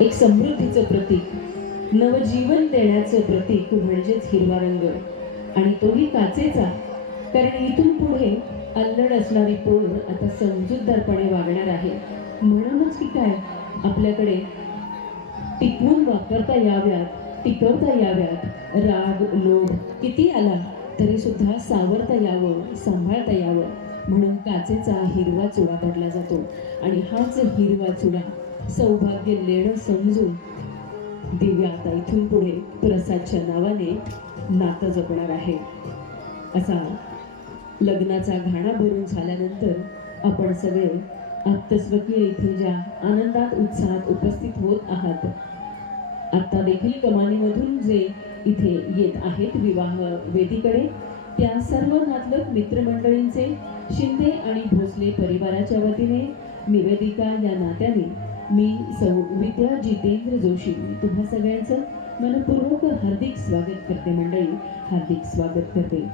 एक समृद्धीचं प्रतीक, नवजीवन देण्याचं प्रतीक म्हणजेच हिरवा रंग, आणि तोही काचेचा. कारण इथून पुढे अल्लड असणारी पोर आता समजूतदारपणे वागणार आहे. म्हणूनच की काय, आपल्याकडे टिकवून वापरता याव्यात, टिकवता याव्यात, राग लोभ किती आला तरी सुद्धा सावरता यावं, सांभाळता यावं, म्हणून काचेचा हिरवा चुडा पडला जातो. आणि हाच हिरवा चुडा सौभाग्य लेणं समजून दिव्या आता इथून पुढे प्रसादच्या नावाने नातं जपणार आहे. असा लग्नाचा घाणा भरून झाल्यानंतर आपण सगळे आप्तस्वकीय इथे ज्या आनंदात उत्साहात उपस्थित होत आहात, आता देखील कमानीमधून जे इथे येत आहेत विवाह वेदीकडे, त्या सर्व नातलग मित्रमंडळींचे शिंदे आणि भोसले परिवाराच्या वतीने निवेदिका या नात्याने मी सौ विद्या जितेंद्र जोशी तुम्हा सगळ्यांचं मनपूर्वक हार्दिक स्वागत करते. मंडळी, हार्दिक स्वागत करते.